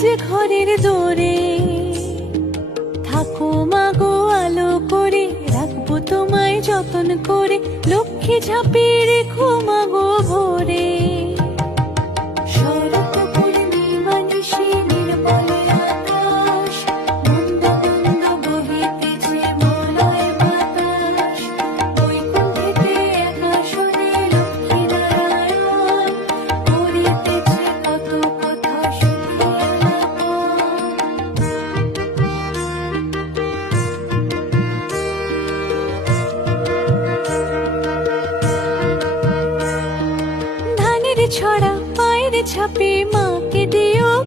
যে ঘরের দোরে। থাকো মাগো আলো করে, রাখবো তোমায় যতন করে, লক্ষ্মী ঝাঁপিয়ে রেখো মাগো ভোরে।